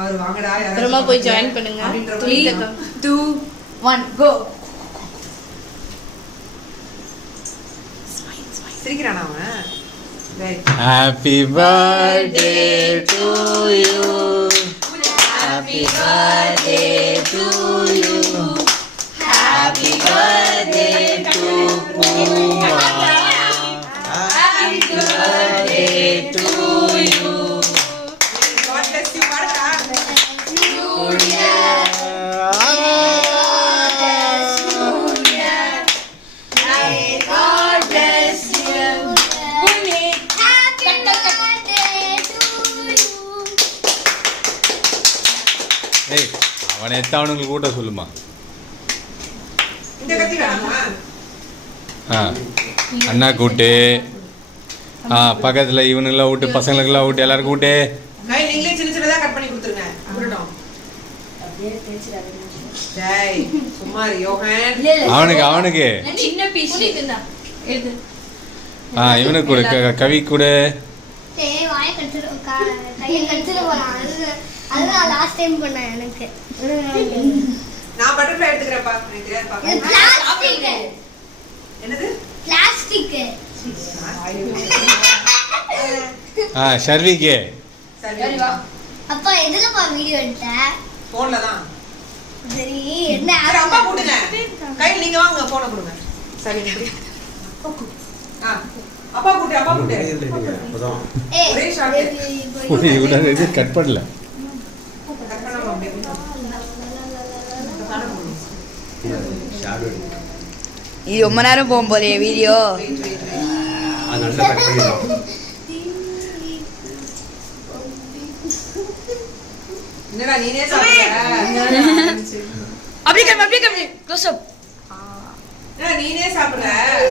அவர் வாங்கடா அப்புறமா போய் ஜாயின் பண்ணுங்க. 3 2 1 கோ. சிரிக்கிறானா அவன்? Happy birthday to you. Happy birthday to you. Happy birthday to Puma. Happy birthday to you. God bless you பாடா. ஏய் அவனை எத்தவனுக்கு கூட்ட சொல்லுமா. இந்த கத்தி வேணுமா? அண்ணா கூட்டு, பக்கத்தில் இவனுங்களாம் விட்டு பசங்களுக்கெல்லாம் விட்டு எல்லாருக்கும் விட்டு. நீங்களே சின்ன சின்னதா கட் பண்ணி கொடுத்துருங்க. அப்புறம் டேய் சும்மா யோகன் அவனுக்கு சின்ன பீஸ் இது இவனுக்கு கொடு, கவி கொடு. டேய் வாயை கடிச்சிரு கையை கடிச்சிரு போறான். அதுதான் லாஸ்ட் டைம் பண்ணேன் எனக்கு. நான் பட்டர்ஃப்ளை எடுத்துக்கறேன்ப்பா. எனக்கு தெரியாதுப்பா. இது பிளாஸ்டிக். என்னது? பிளாஸ்டிக். ஷர்விக்கு சரி வா. அப்பா எதுலப்பா வீடியோ எடுத்த? போன்ல தான். சரி என்ன சரி அப்பா கொடுங்க. கையில நீங்க வாங்க போன கொடுங்க. சரி நன்றி. அப்பா கூட்டி ஏய் ஒரே ஷாட். இது கட் பண்ணல. கட் பண்ணாம அப்படியே இது ரொம்ப நேரம் போகும்போது வீடியோ என்னடா நீனே சாப்பிடுற? அப்படியே கம்மி க்ளோஸ் அப். என்னடா நீனே சாப்பிடுற?